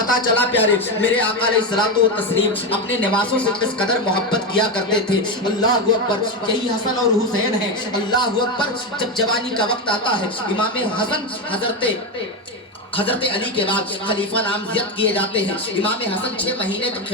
پتا چلا پیارے میرے آقا علیہ الصلوۃ والتسلیم اپنے نوازوں سے کس قدر محبت کیا کرتے تھے. اللہ اکبر. یہی حسن اور حسین ہیں. اللہ اکبر. جب جوانی کا وقت آتا ہے امام حسن حضرت علی کے بعد خلیفہ نامزد کیے جاتے ہیں. امام حسن 6 مہینے تک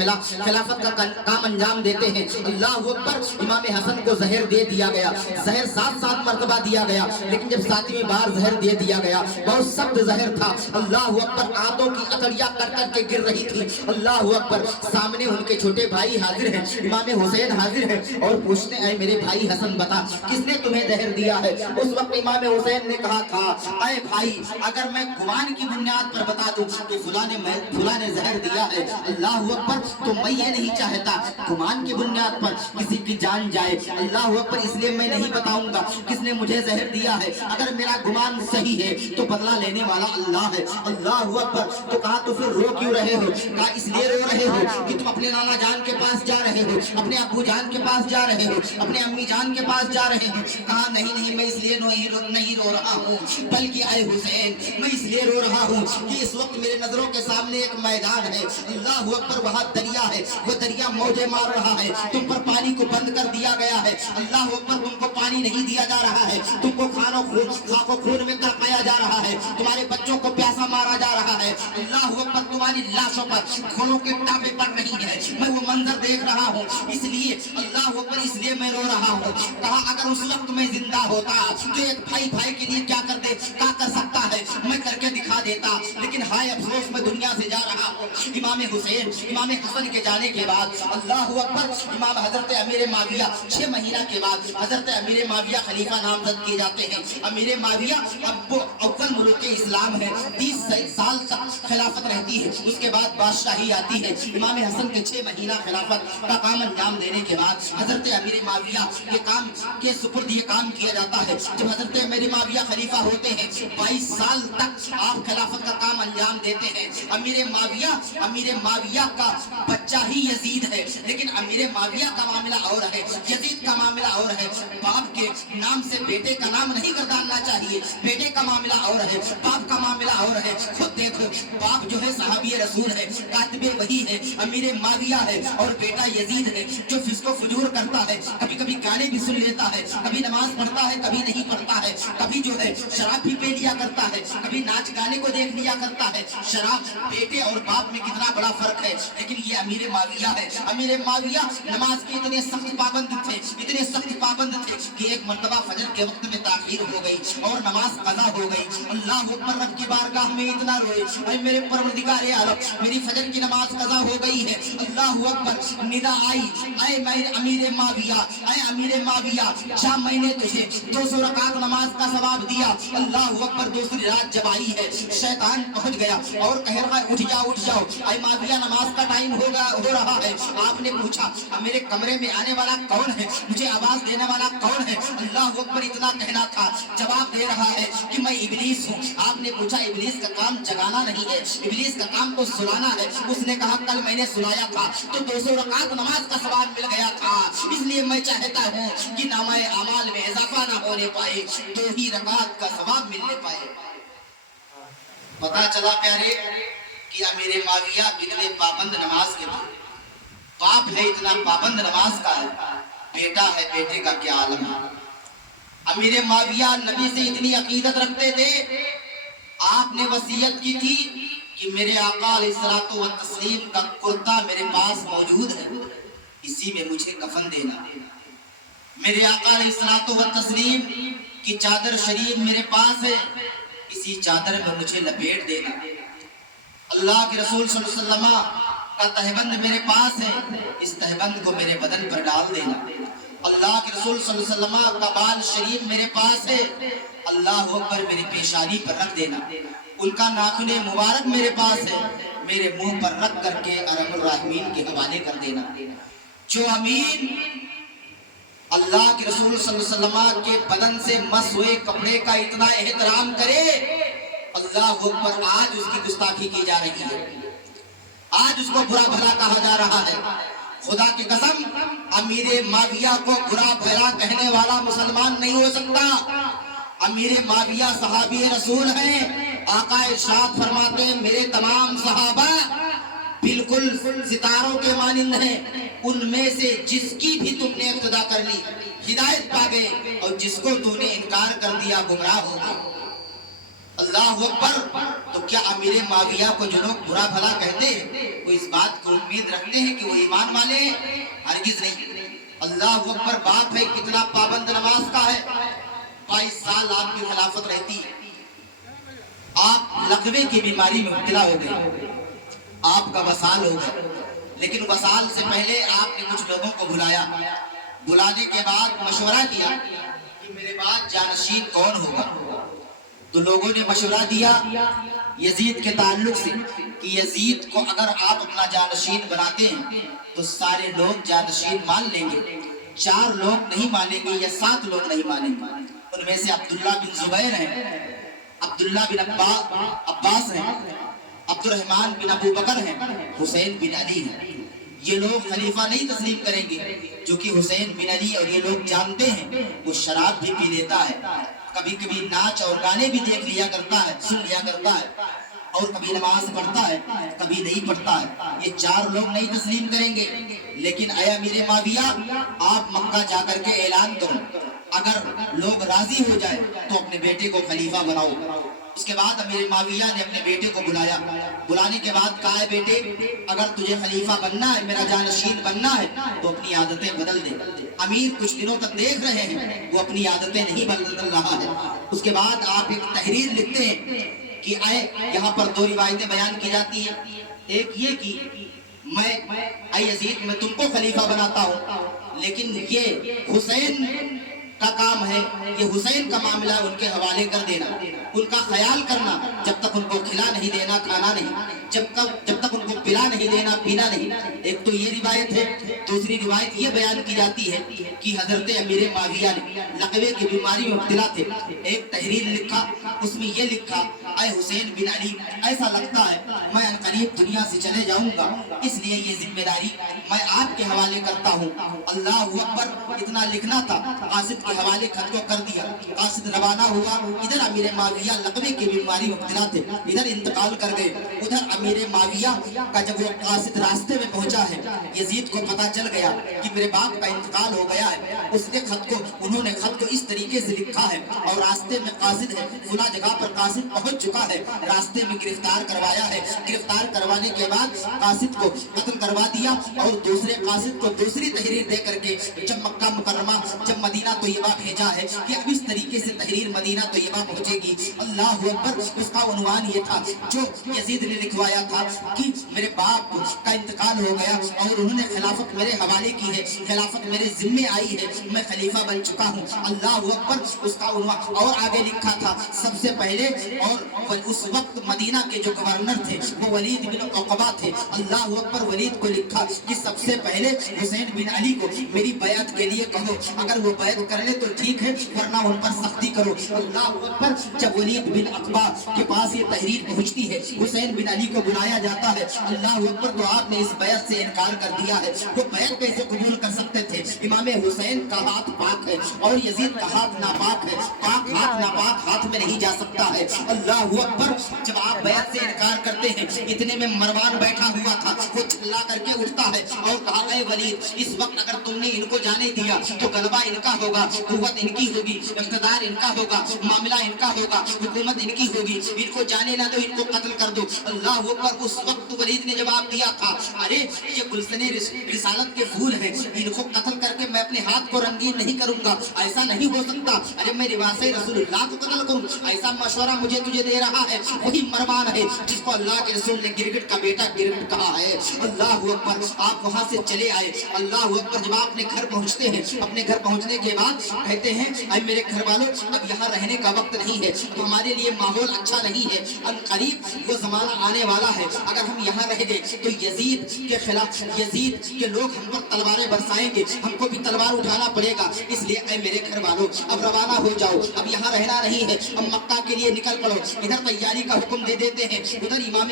خلافت کا کام انجام دیتے ہیں. اللہ اکبر. امام حسن کو زہر دے دیا گیا. زہر 7 مرتبہ دیا گیا, لیکن جب 7ویں بار زہر دے دیا گیا بہت سخت زہر تھا. اللہ اکبر. آنتوں کی اتڑیاں کر کر کے گر رہی تھی. اللہ اکبر. سامنے ان کے چھوٹے بھائی حاضر ہیں, امام حسین حاضر ہیں اور پوچھتے ہیں اے میرے بھائی حسن بتا کس نے تمہیں زہر دیا ہے. اس وقت امام حسین نے کہا تھا اے بھائی اگر میں گمان کی بنیاد پر بتا دوں تو فلاں نے زہر دیا ہے. اللہ اکبر. تو میں یہ نہیں چاہتا گمان کی بنیاد پر کسی کی جان جائے. اللہ اکبر. اس لیے میں نہیں بتاؤں گا کس نے مجھے زہر دیا ہے. اگر میرا گمان صحیح ہے تو بدلہ لینے والا اللہ ہے. اللہ اکبر. تو کہا تو پھر رو کیوں رہے ہو؟ کہا اس لیے رو رہے ہو کہ تم اپنے نانا جان کے پاس جا رہے ہو, اپنے ابو جان کے پاس جا رہے ہو, اپنے امی جان کے پاس جا رہے ہو. کہا نہیں میں اس لیے نہیں رو رہا ہوں بلکہ اے حسین میں اس لیے رو رہا ہوں کہ اس وقت میرے نظروں کے سامنے ایک میدان ہے. اللہ اکبر. وہاں دریا ہے, وہ دریا موجیں مار رہا ہے, تم پر پانی کو بند کر دیا گیا ہے. اللہ اکبر. تم کو پانی نہیں دیا جا رہا ہے, تم کو خاک و خون میں تڑپایا جا رہا ہے, تمہارے بچوں کو پیاسا مارا جا رہا ہے. اللہ اکبر. تمہاری لاشوں پر خونوں کے ٹاپے پڑ رہی ہے, میں وہ منظر دیکھ رہا ہوں اس لیے اللہ اکبر اس لیے میں رو رہا ہوں. کہا اگر اس وقت میں زندہ ہوتا تو ایک بھائی کے لیے کیا کر سکتا ہے میں کر کے دکھا دیتا, لیکن ہائے افسوس میں دنیا سے جا رہا ہوں. امام حسین امام حسن کے جانے کے بعد اللہ اکبر امام حضرت امیر معاویہ 6 مہینہ کے بعد حضرت امیر معاویہ خلیفہ نامزد کیے جاتے ہیں. امیر معاویہ اب اول ملوک اسلام ہے, 30 سال تک خلافت رہتی ہے, اس کے بعد بادشاہی آتی ہے. امام حسن کے 6 مہینہ خلافت کا کام انجام دینے کے بعد حضرت امیر معاویہ کے کام کے سپرد یہ کام کیا جاتا ہے. جب حضرت امیر معاویہ خلیفہ ہوتے ہیں 22 سال تک آپ خلافت کا کام انجام دیتے ہیں. امیر معاویہ کا بچہ ہی یزید ہے, لیکن امیر معاویہ کا معاملہ اور ہے, یزید کا معاملہ اور ہے. باپ کے نام سے بیٹے کا نام نہیں گرداننا چاہیے, بیٹے کا معاملہ اور ہے, باپ کا معاملہ اور ہے. خود دیکھو باپ جو ہے صحابی رسول ہے, کاتب وحی ہے, امیر معاویہ ہے, اور بیٹا یزید ہے جو فسق و فجور کرتا ہے, کبھی کبھی گانے بھی سن لیتا ہے, کبھی نماز پڑھتا ہے کبھی نہیں پڑھتا ہے, کبھی جو ہے شراب بھی پی لیا کرتا ہے, کبھی ناچ گانے کو دیکھ لیا کرتا ہے. شراب بیٹے اور باپ میں کتنا بڑا فرق ہے, لیکن یہ امیر معاویہ ہے. امیر معاویہ نماز کے اتنے سخت پابند تھے کہ ایک مرتبہ فجر کے وقت میں تاخیر ہو گئی اور نماز قضا ہو گئی. اللہ اکبر. رب کی بارگاہ میں اتنا روئے اے میرے پروردگار عالم میری فجر کی نماز قضا ہو گئی ہے. اللہ اکبر. ندا آئی اے امیر معاویہ جا میں نے تجھے 200 رکعت نماز کا ثواب دیا. اللہ اکبر. دوسری رات جب آئی ہے شیطان پہنچ گیا اور کہہ رہا ہے اٹھ جاؤ اے معاویہ نماز کا ٹائم ہو رہا ہے. آپ نے پوچھا میرے کمرے میں آنے والا کون ہے, مجھے آواز دینے والا کون ہے؟ اللہ اکبر. اتنا کہنا تھا, جواب دے رہا ہے کہ میں ابلیس ہوں. آپ نے پوچھا ابلیس کا کام جگانا نہیں ہے, ابلیس کا کام تو سلانا ہے. اس نے کہا کل میں نے سلایا تھا تو 200 رکعت نماز کا ثواب مل گیا تھا, اس لیے میں چاہتا ہوں کہ نامہ اعمال میں اضافہ نہ ہونے پائے, 2 ہی رکعت کا ثواب ملنے پائے. پتا چلا پیارے کہ امیر معاویہ کتنے پابند نماز کے تھے. باپ ہے اتنا پابند نماز کا ہے, بیٹا ہے, بیٹے کا کیا عالم ہے. امیر معاویہ نبی سے اتنی عقیدت رکھتے تھے, آپ نے وصیت کی تھی کہ میرے آقا علیہ الصلوۃ والتسلیم کا کرتا میرے پاس موجود ہے, اسی میں مجھے کفن دینا. میرے آقا علیہ الصلوۃ والتسلیم کی چادر شریف میرے پاس ہے, اسی چادر میں مجھے لپیٹ دینا. اللہ کے رسول صلی اللہ علیہ وسلم کا تہبند میرے پاس ہے, اس تہبند کو میرے بدن پر ڈال دینا. اللہ کے رسول صلی اللہ علیہ وسلم کا بال شریف میرے پاس ہے, اللہ اکبر میری پیشانی پر رکھ دینا. ان کا ناخن مبارک میرے پاس ہے, میرے منہ پر رکھ کر کے ارحم الراحمین کے حوالے کر دینا. جو امین اللہ کے رسول صلی اللہ علیہ وسلم کے بدن سے مس ہوئے کپڑے کا اتنا احترام کرے, اللہ اکبر آج اس کی گستاخی کی جا رہی ہے, آج اس کو برا بھلا کہا جا رہا ہے. خدا کی قسم امیر معاویہ کو برا بھلا کہنے والا مسلمان نہیں ہو سکتا. امیر معاویہ صحابی رسول ہیں, آقا ارشاد فرماتے ہیں میرے تمام صحابہ بالکل ستاروں کے مانند ہیں، ان میں سے جس کی بھی تم نے اقتدا کر لی ہدایت پا گئے، اور جس کو تم نے انکار کر دیا گمراہ ہو گئے۔ اللہ اکبر۔ تو کیا امیر معاویہ کو جو لوگ برا بھلا کہتے ہیں وہ اس بات کو امید رکھتے ہیں کہ وہ ایمان والے ہیں؟ ہرگز نہیں۔ اللہ اکبر۔ باپ ہے کتنا پابند نماز کا ہے، 22 سال آپ کی خلافت رہتی ہے، آپ لقوے کی بیماری میں مبتلا ہو گئے، آپ کا وصال ہو گیا، لیکن وصال سے پہلے آپ نے کچھ لوگوں کو بلایا، بلانے کے بعد مشورہ کیا کہ میرے بعد جانشین کون ہوگا؟ تو لوگوں نے مشورہ دیا یزید کے تعلق سے کہ یزید کو اگر آپ اپنا جانشین بناتے ہیں تو سارے لوگ جانشین مان لیں گے، 4 لوگ نہیں مانیں گے یا 7 لوگ نہیں مانیں گے۔ ان میں سے عبداللہ بن زبیر ہیں، عبداللہ بن عباس ہیں، عبد الرحمن بن ابو بکر ہیں، حسین بن علی ہیں۔ یہ لوگ خلیفہ نہیں تسلیم کریں گے، جو کہ حسین بن علی اور یہ لوگ جانتے ہیں وہ شراب بھی پی لیتا ہے، کبھی کبھی ناچ اور گانے بھی دیکھ لیا کرتا ہے، سن لیا کرتا ہے، اور کبھی نماز پڑھتا ہے کبھی نہیں پڑھتا ہے۔ یہ 4 لوگ نہیں تسلیم کریں گے، لیکن اے امیر معاویہ آپ مکہ جا کر کے اعلان کرو، اگر لوگ راضی ہو جائے تو اپنے بیٹے کو خلیفہ بناؤ۔ اس کے بعد امیر معاویہ نے اپنے بیٹے کو بلایا، بلانے کے بعد کہا ہے بیٹے اگر تجھے خلیفہ بننا ہے، میرا جانشین بننا ہے تو اپنی عادتیں بدل دے۔ امیر کچھ دنوں تک دیکھ رہے ہیں وہ اپنی عادتیں نہیں بدل رہا ہے۔ اس کے بعد آپ ایک تحریر لکھتے ہیں کہ یہاں پر 2 روایتیں بیان کی جاتی ہیں، ایک یہ کہ اے یزید میں تم کو خلیفہ بناتا ہوں، لیکن یہ حسین کا کام ہے، یہ حسین کا معاملہ ان کے حوالے کر دینا، ان کا خیال کرنا، جب تک ان کو کھلا نہیں دینا کھانا نہیں، جب تک ان کو پلا نہیں دینا پینا نہیں۔ ایک تو یہ روایت ہے۔ دوسری روایت یہ بیان کی جاتی ہے کہ حضرت امیر معاویہ نے لقوے کی بیماری میں مبتلا تھے، ایک تحریر لکھا، اس میں یہ لکھا اے حسین بن علی ایسا لگتا ہے میں قریب دنیا سے چلے جاؤں گا، اس لیے یہ ذمہ داری میں آپ کے حوالے کرتا ہوں۔ اللہ اکبر۔ اتنا لکھنا تھا، قاصد کے حوالے خط کو کر دیا، قاصد روانہ ہوا، ادھر امیر معاویہ لقوے کی بیماری میں مبتلا تھے، ادھر انتقال کر گئے۔ ادھر امیر معاویہ کا جب وہ قاصد راستے میں پہنچا ہے، یزید کو پتا چل گیا کہ میرے باپ کا انتقال ہو گیا ہے، انہوں نے خط کو اس طریقے سے لکھا ہے، اور راستے میں قاصد ہے، فلاں جگہ پر قاصد پہنچ چکا ہے، راستے میں گرفتار کروایا ہے، گرفتار کروانے کے بعد قاصد کو قتل کروا دیا، اور دوسرے قاصد کو دوسری تحریر دے کر کے جب مکہ مکرمہ جب مدینہ طیبہ بھیجا ہے کہ اب اس طریقے سے تحریر مدینہ طیبہ پہنچے گی۔ اللہ اکبر۔ اس کا عنوان یہ تھا جو یزید نے لکھوایا تھا کہ میرے باپ کا انتقال ہو گیا اور انہوں نے خلافت میرے حوالے کی ہے، خلافت میرے ذمے آئی ہے، میں خلیفہ بن چکا ہوں۔ اللہ اکبر۔ اس کا عنوان اور آگے لکھا تھا سب سے پہلے، اور اس وقت مدینہ کے جو گورنر تھے وہ ولید بن عقبہ تھے۔ اللہ اکبر۔ ولید کو لکھا کہ سب سے پہلے حسین بن علی کو میری بیعت کے لیے کہو، اگر وہ بیعت کر لے تو ٹھیک ہے ورنہ ان پر سختی کرو۔ اللہ اکبر۔ جب ولید بن عقبہ کے پاس یہ تحریر پہنچتی ہے، حسین بن علی کو بلایا جاتا ہے، اللہ اکبر، تو آپ نے اس بیعت سے انکار کر دیا ہے۔ وہ بیعت کیسے قبول کر سکتے تھے؟ امام حسین کا ہاتھ پاک ہے اور یزید کا ہاتھ ناپاک ہے، پاک ہاتھ ناپاک ہاتھ میں نہیں جا سکتا ہے۔ اللہ اکبر۔ جب آپ بیعت سے انکار کرتے ہیں، اتنے میں مروان بیٹھا ہوا تھا، وہ چلا کر کے اٹھتا ہے اور کہا اے ولید اس وقت اگر تم نے ان کو جانے دیا تو غلبہ ان کا ہوگا، قوت ان کی ہوگی، اقتدار ان کا ہوگا، معاملہ ان کا ہوگا، حکومت ان کی ہوگی، ان کو جانے نہ دو، ان کو قتل کر دو۔ اللہ اکبر۔ اس وقت ولید نے جواب دیا تھا ارے یہ گلشن رسالت کے پھول ہیں، ان کو قتل کر کے میں اپنے ہاتھ کو رنگین نہیں کروں گا، ایسا نہیں ہو سکتا۔ ارے میں لباس رسول اللہ کو قتل کروں، ایسا مشورہ مجھے تجھے دے رہا ہے وہی مروان ہے جس کو اللہ کے رسول نے گرگٹ کا بیٹا گرگٹ کہا ہے۔ اللہ اکبر۔ آپ وہاں سے چلے آئے۔ اللہ اکبر۔ جب آپ اپنے گھر پہنچتے ہیں، اپنے گھر پہنچنے کے بعد کہتے ہیں اے میرے گھر والوں اب یہاں رہنے کا وقت نہیں ہے، اب ہمارے لیے ماحول اچھا نہیں ہے، اب قریب وہ زمانہ آنے والا ہے اگر ہم یہاں رہ گئے تو یزید کے خلاف یزید کے لوگ ہم پر تلواریں برسائیں گے، ہم کو بھی تلوار اٹھانا پڑے گا، اس لیے اے میرے گھر والوں اب روانہ ہو جاؤ، اب یہاں رہنا نہیں ہے، اب مکہ کے لیے نکل پڑو۔ ادھر تیاری کا حکم دے دیتے ہیں، ادھر امام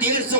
150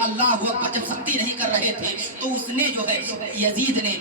اللہ اکبر، جب سختی نہیں کر رہے تھے تو اس نے جو ہے یزید نے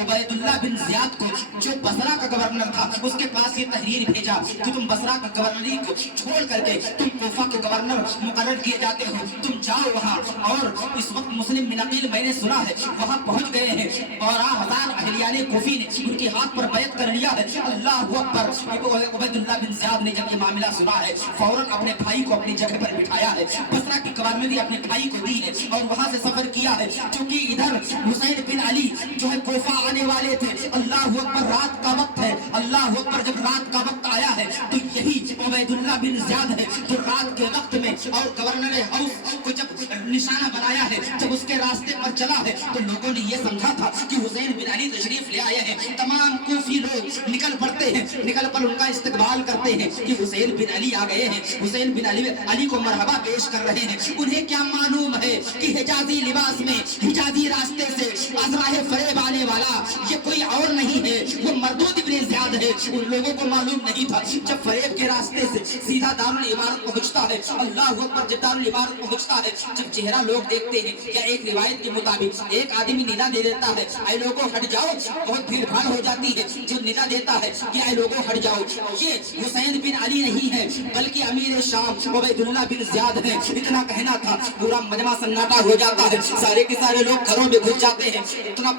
عبید اللہ بن زیاد کو جو بصرہ کا گورنر تھا اس کے پاس یہ تحریر بھیجا کہ تم بصرہ کا گورنری کو چھوڑ کر کے تم کوفہ کے گورنر مقرر کیے جاتے ہو، تم جاؤ وہاں۔ اور اس وقت مسلم بن عقیل میں نے سنا ہے وہاں پہنچ گئے ہیں، 12,000 اہلیان کوفی نے ان کے ہاتھ پر بیعت کر لیا ہے۔ اللہ اکبر، عبید اللہ بن زیاد نے جب یہ معاملہ سنا ہے فوراً اپنے بھائی کو اپنی جگہ پر بٹھایا ہے، بصرہ کی گورنری اپنے بھائی کو دی ہے اور وہاں سے سفر کیا ہے، چونکہ ادھر حسین بن علی جو ہے کوفہ آنے والے تھے۔ اللہ اکبر، رات کا وقت ہے، اللہ اکبر، جب رات کا وقت آیا ہے تو یہی عبید اللہ بن زیاد ہے جو رات کے وقت میں اور گورنر ہاؤس کو جب نشانہ بنایا ہے، جب اس کے راستے پر چلا ہے تو لوگوں نے یہ سمجھا تھا کہ حسین بن علی تشریف لے آئے ہیں، تمام کوفی لوگ نکل پڑتے ہیں، نکل پر ان کا استقبال کرتے ہیں کہ حسین بن علی آ گئے ہیں، حسین بن علی کو مرحبا پیش کر رہے ہیں۔ انہیں کیا معلوم ہے کہ حجازی لباس میں حجازی راستے سے ازراہ فریب آنے والا یہ کوئی اور نہیں ہے، وہ مردود ابن زیاد ہے۔ ان لوگوں کو معلوم نہیں تھا جب فریب کے راستے سے سیدھا دارالعمارت پہنچتا ہے، اللہ اکبر، جب دارالعمارت پہنچتا ہے، جب چہرہ لوگ دیکھتے ہیں، یا ایک روایت کے مطابق ایک آدمی ندا دے دیتا ہے، اے لوگوں ہٹ جاؤ، بہت بھیڑ بھاڑ ہو جاتی ہے، جو ندا دیتا ہے کہ اے لوگوں ہٹ جاؤ، یہ حسین بن علی نہیں ہے بلکہ امیر شام عبید اللہ بن زیاد ہے۔ اتنا کہنا تھا، پورا مجمع سناٹا ہو جاتا ہے، سارے کے سارے لوگ گھروں میں گھس جاتے ہیں۔ اتنا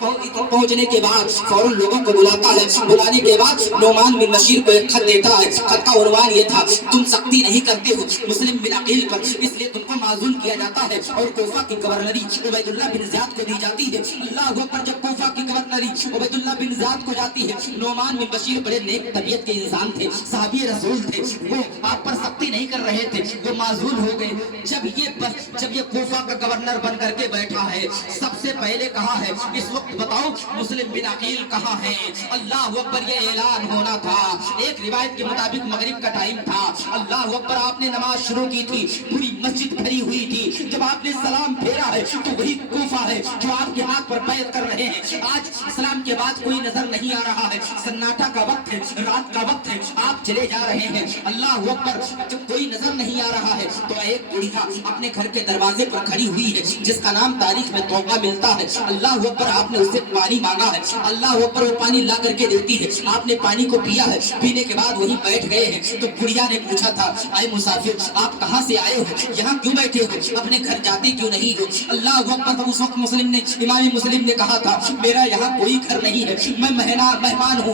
پہنچنے کے بعد فوراً لوگوں کو بلاتا ہے، بلانے کے بعد نعمان بن بشیر کو ایک خط دیتا ہے، خط کا عنوان یہ تھا، تم سختی نہیں کرتے ہو مسلم بن عقیل پر، اس لیے تم کو معزول کیا جاتا ہے اور کوفہ کی گورنری عبید اللہ بن زیاد کو دی جاتی ہے۔ اللہ اکبر، جب کوفہ کی گورنری عبید اللہ بن زیاد کو جاتی ہے، نعمان بن بشیر بڑے نیک طبیعت کے انسان تھے، صحابی رسول تھے، وہ آپ پر سختی نہیں کر رہے تھے، وہ معزول ہو گئے۔ جب یہ کوفہ کا گورنر بن کر کے بیٹھا ہے، سب سے پہلے کہا ہے اس وقت بتاؤ مسلم بن عقیل کہاں ہے؟ اللہ اکبر، یہ اعلان ہونا تھا، ایک روایت کے مطابق مغرب کا ٹائم تھا۔ اللہ اکبر، آپ نے نماز شروع کی تھی، پوری مسجد بھری ہوئی تھی، جب آپ نے سلام پھیرا ہے تو وہی کوفہ ہے جو آپ کے ہاتھ پر بیعت کر رہے ہیں۔ آج اسلام کے بعد کوئی نظر نہیں آ رہا ہے، سناٹا کا وقت ہے، رات کا وقت ہے، آپ چلے جا رہے ہیں۔ اللہ اکبر، جب کوئی نظر نہیں آ رہا ہے تو ایک بوڑھا اپنے گھر کے دروازے پر کھڑی ہوئی ہے جس کا نام تاریخ میں توقع ملتا ہے۔ اللہ اکبر، آپ نے اس سے پانی مانگا ہے، اللہ اکبر، وہ پانی لا کر کے دیتی ہے، آپ نے پانی کو پیا ہے، پینے کے بعد وہیں بیٹھ گئے ہیں تو بڑھیا نے پوچھا تھا، اے مسافر، آپ کہاں سے آئے ہو، یہاں کیوں بیٹھے ہو، اپنے گھر جاتے کیوں نہیں ہو؟ اللہ اکبر، اس وقت امام مسلم نے کہا تھا، میرا یہاں کوئی گھر نہیں ہے، میں مہمان ہوں،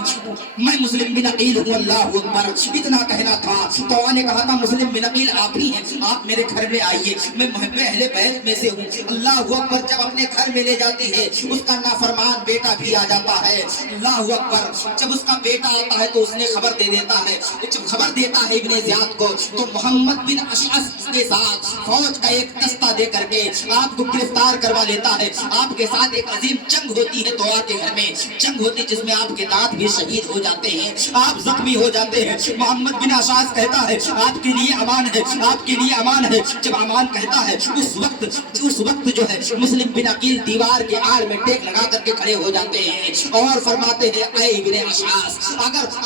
میں مسلم بن عقیل ہوں۔ اللہ اکبر، اتنا کہنا تھا تو نے کہا تھا، مسلم بن عقیل آپ ہی ہیں، آپ میرے گھر میں آئیے، میں محب اہل بیت میں سے ہوں۔ اللہ اکبر، جب اپنے گھر میں لے جاتی ہے اس کا نافرمان بیٹا بھی آ جاتا ہے۔ اللہ اکبر، جب اس کا بیٹا آتا ہے تو اس نے خبر دے دیتا ہے، جب خبر دیتا ہے ابن زیاد کو تو محمد بن اشعث کے ساتھ فوج کا ایک دستہ دے کر کے آپ کو گرفتار کروا لیتا ہے۔ آپ کے ساتھ ایک عظیم جنگ ہوتی ہے، تو کے گھر میں جنگ ہوتی جس میں آپ کے دانت بھی شہید ہو جاتے ہیں، آپ زخمی ہو جاتے ہیں۔ محمد بن اشعث کہتا ہے آپ کے لیے امان ہے، آپ کے لیے امان ہے۔ جب امان کہتا ہے اس وقت جو ہے مسلم بن عقیل دیوار کے آڑ میں ٹیک لگا کر کے کھڑے ہو جاتے ہیں اور فرماتے ہیں، اے ابن اشعث،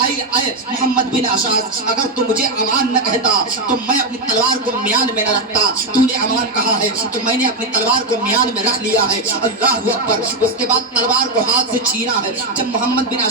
اے محمد بن اشعث، اگر تو مجھے امان نہ کہتا تو میں اپنی تلوار کو میان میں نہ رکھتا، تو نے امان کہا ہے تو میں نے اپنی تلوار کو میان میں رکھ لیا ہے۔ اللہ اکبر، اس کے بعد تلوار کو ہاتھ سے چھینا ہے۔ جب محمد بن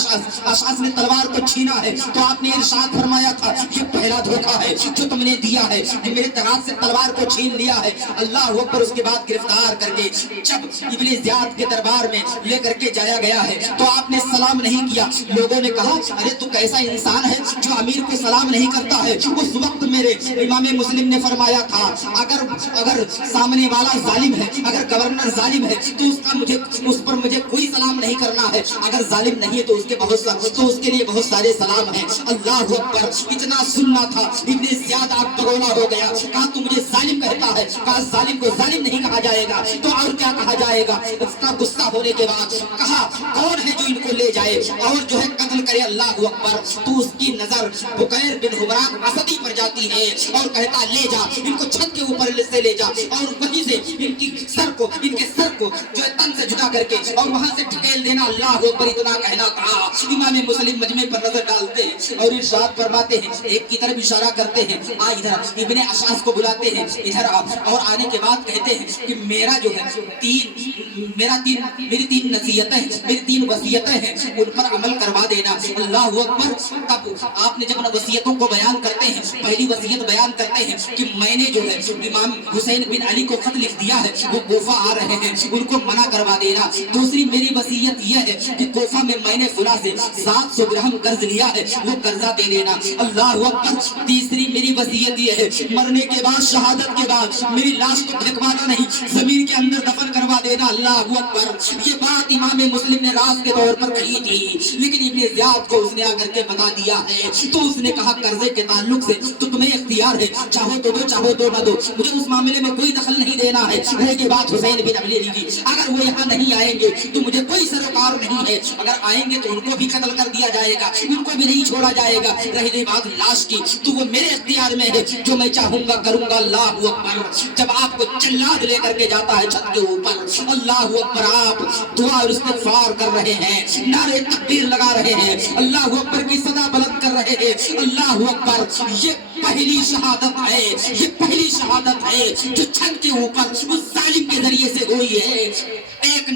اشعث نے تلوار کو چھینا ہے تو آپ نے ارشاد فرمایا تھا، یہ پہلا دھوکہ ہے جو تم نے دیا ہے، میرے ہاتھ سے تلوار کو چھین لیا ہے۔ اللہ اکبر، اس کے بعد گرفتار کر کے جب ابن زیاد کے دربار میں لے کر کے جایا گیا ہے تو آپ نے سلام نہیں کیا۔ لوگوں نے کہا، ارے تو کیسا انسان ہے جو امیر کو سلام نہیں کرتا ہے؟ اس وقت میرے امام مسلم نے فرمایا تھا، اگر سامنے والا ظالم ہے، اگر گورنر ظالم ہے تو اس پر مجھے کوئی سلام نہیں کرنا ہے، اگر ظالم نہیں ہے تو اس کے لیے بہت سارے سلام ہیں۔ اللہ اکبر، اتنا سننا تھا، ابن زیاد آپ بگولا ہو گیا، کہا تو مجھے ظالم کہتا ہے، کہا ظالم کو ظالم نہیں کہا جائے گا تو اور کیا کہا جائے گا؟ اس کا غصہ ہونے کے بعد کہا، کون ہے جو ان کو لے جائے اور جو ہے قتل کرے. اللہ اکبر. تو اس کی نظر بکیر بن حمران اسدی پر جاتی ہے اور کہتا لے جا ان کو چھت کے اوپر سے لے جا اور وہیں سے ان کے سر کو جو ہے تن سے جدا کر کے اور وہاں سے ٹھکیل دینا. اللہ اکبر. اتنا کہنا تھا. امام مسلم مجمع پر نظر ڈالتے ہیں اور ارشاد فرماتے ہیں, ایک کی طرف اشارہ کرتے ہیں آ ادھر. ابن اشعث کو بلاتے ہیں ادھر آ, اور آنے کے بعد کہتے ہیں کہ میرا جو ہے میری تین نصیحتیں ہیں, میری تین وصیتیں ہیں, ان پر عمل کروا دینا. اللہ اکبر. تب آپ نے جب وصیتوں کو بیان کرتے ہیں, پہلی وصیت بیان کرتے ہیں کہ میں نے جو ہے امام حسین بن علی کو خط لکھ دیا ہے, وہ کوفہ آ رہے ہیں, ان کو منع کروا دینا. دوسری میری وصیت یہ ہے کہ کوفہ میں نے فلاں سے 700 درہم قرض لیا ہے, وہ قرضہ دے دینا. اللہ اکبر. تیسری میری وصیت یہ ہے مرنے کے بعد, شہادت کے بعد میری لاش کو پھینکوانا نہیں, زمین کے اندر دفن کروا دینا. اللہ اکبر. یہ بات امام مسلم نے راز کے طور پر کہی تھی, لیکن ابن زیاد کو اس نے آ کر کے بتا دیا ہے. تو اس نے کہا قرضے کے تعلق سے تو تمہیں اختیار ہے, چاہو تو دو, چاہو تو نہ دو, مجھے اس معاملے میں کوئی دخل نہیں دینا ہے. رہے کی بات حسین بن علی کی, اگر وہ یہاں نہیں آئیں گے تو مجھے کوئی سروکار نہیں ہے, اگر آئیں گے تو ان کو بھی قتل کر دیا جائے گا, ان کو بھی نہیں چھوڑا جائے گا. رہی بات لاش کی تو وہ میرے اختیار میں ہے, جو میں چاہوں گا کروں گا. اللہ اکبر. جب آپ کو جلاد لے کر کے جاتا ہے چھت کے اوپر, اللہ اکبر, آپ دعا اور استغفار کر رہے ہیں, نعرے تکبیر لگا رہے ہیں, اللہ اکبر کی صدا بلند کر رہے ہیں. اللہ اکبر. یہ پہلی شہادت ہے, یہ پہلی شہادت ہے جو چھت کے اوپر اس ظالم کے ذریعے سے ہوئی ہے. ایک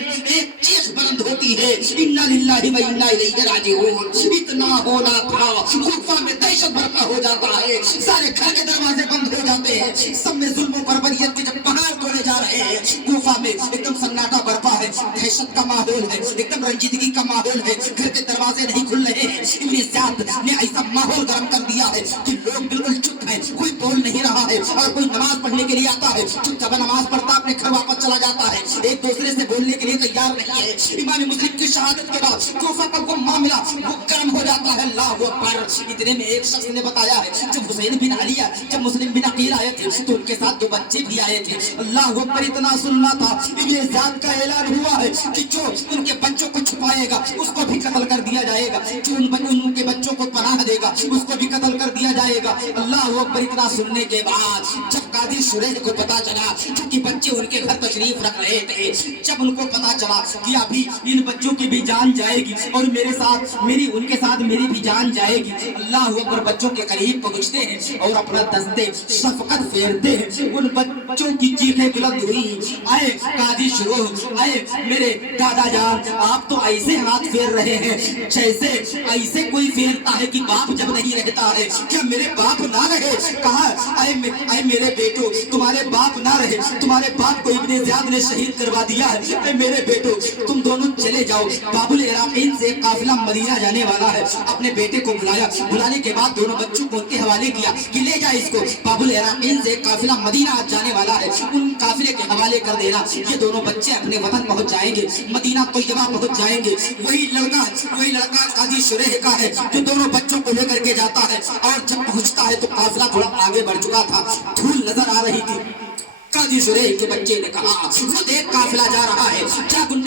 چیخ بلند ہوتی ہے, انا للہ و انا الیہ راجعون. اتنا ہونا تھا, کوفہ میں دہشت برپا ہو جاتا ہے, سارے گھر کے دروازے بند ہو جاتے ہیں, سب میں ظلم و بربریت کے جب پہاڑ توڑے جا رہے ہیں. کوفہ میں ایک دم سناٹا برپا ہے, دہشت کا ماحول ہے, ایک دم رنجیدگی کا ماحول ہے, گھر کے دروازے نہیں کھل رہے ہیں. ابن زیاد نے ایسا ماحول گرم کر دیا ہے کہ لوگ بالکل چپ ہیں, کوئی بول نہیں رہا ہے, اور کوئی نماز پڑھنے کے لیے آتا ہے چپ چاپ نماز پڑھتا اپنے گھر واپس چلا جاتا ہے, ایک دوسرے سے بولنے کے لیے تیار نہیں ہے. امام مسلم کی شہادت کے بعد کوفہ کا وہ معاملہ وہ گرم ہو جاتا ہے. اللہ اکبر. اتنے میں ایک شخص نے بتایا ہے جب حسین بن علی, جب مسلم بن عقیل آئے تھے تو ان کے ساتھ 2 بچے بھی آئے تھے. اللہ اکبر. اتنا سننا تھا, ابن زیاد کا اعلان ہوا ہے کہ جو ان کے بچوں کو چھپائے گا اس کو بھی قتل کر دیا جائے گا, جو ان کے بچوں کو پناہ دے گا اس کو بھی قتل کر دیا جائے گا. اللہ اکبر. اتنا سننے کے بعد جب قاضی شریح کو پتا چلا کہ بچے ان کے گھر تشریف رکھ رہے تھے, جب ان کو پتا چلا کہ ابھی ان بچوں کی بھی جان جائے گی اور ان کے ساتھ میری بھی جان جائے گی, اللہ اکبر, بچوں کے قریب پہنچتے ہیں اور اپنا دستے شفقت پھیرتے ہیں. ان بچوں کی چیخیں بلند ہوئی, آئے قاضی شریح, آئے میرے دادا جان, آپ تو ایسے ہاتھ پھیر رہے ہیں جیسے ایسے کوئی پھیرتا ہے کہ باپ جب نہیں رہتا ہے. کیا میرے باپ نہ رہے؟ کہا اے میرے بیٹو, تمہارے باپ نہ رہے, تمہارے باپ کو ابن زیاد نے شہید کروا دیا ہے. اے میرے بیٹو, تم دونوں چلے جاؤ, بابل عراقین سے قافلہ مدینہ جانے والا ہے. اپنے بیٹے کو بلایا, بلانے کے بعد دونوں بچوں کو ان کے حوالے کیا کہ لے جائے اس کو, بابل عراقین سے قافلہ مدینہ آج جانے والا ہے, ان قافلے کے حوالے کر دینا. یہ دونوں بچے اپنے وطن پہنچ جائیں گے, مدینہ طیبہ پہنچ جائیں گے. وہی لڑکا قاضی شریح کا ہے جو دونوں بچوں کو لے کر کے جاتا ہے, اور جب پہنچتا ہے تو قافلہ تھوڑا آگے بڑھ چکا تھا, دھول نظر آ رہی تھی. قاضی شریح کے بچے نے کہا وہ دیکھ قافلہ جا رہا ہے, جا ان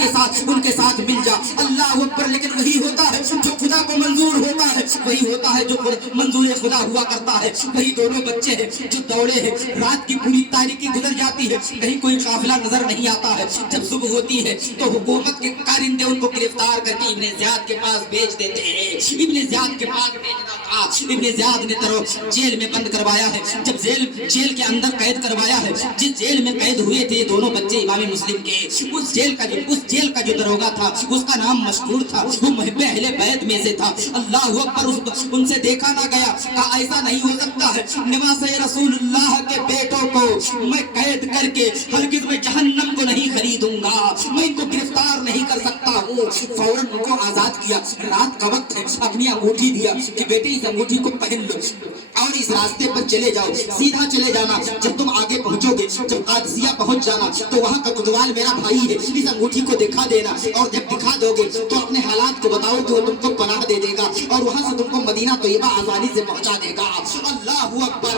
کے ساتھ مل جا. اللہ اکبر. لیکن وہی ہوتا ہے جو خدا کو منظور ہوتا ہے, وہی ہوتا ہے جو منظور خدا ہوا کرتا ہے. وہی دونوں بچے ہیں جو دوڑے ہیں, رات کی پوری تاریکی گزر جاتی ہے, کہیں کوئی قافلہ نظر نہیں آتا ہے. جب صبح ہوتی ہے تو حکومت کے کارندے ان کو گرفتار کر کے ابن زیاد کے پاس بھیج دیتے ہیں. ابن زیاد کے پاس بھیجنا تھا, ابن زیاد نے جیل میں بند کروایا ہے. جب جیل کے اندر قید کروایا ہے, جس جیل میں قید ہوئے تھے دونوں بچے امام مسلم کے, اس جیل کا جو دروگا تھا اس کا نام مشکور تھا, وہ محب اہل بیت میں سے تھا. اللہ اکبر. ان سے دیکھا نہ گیا, کہا ایسا نہیں ہو سکتا ہے, نواز رسول اللہ کے بیٹوں کو میں قید کر کے ہرگز میں جہنم کو نہیں خریدوں گا, میں ان کو گرفتار نہیں کر سکتا ہوں. فوراً ان کو آزاد کیا, رات کا وقت ہے, اپنی انگوٹھی دیا کہ بیٹے اس انگوٹھی کو پہن لو اور اس راستے پر چلے جاؤ, سیدھا چلے جانا. جب تم آگے پہنچو گے, جب قادسیہ پہنچ جانا تو وہاں کا کوتوال میرا بھائی ہے, اس انگوٹھی کو دکھا دینا, اور جب دکھا دو گے تو اپنے حالات کو بتاؤ کہ وہ تم کو پناہ دے دے گا اور وہاں سے تم کو مدینہ طیبہ آسانی سے پہنچا دے گا. اللہ اکبر.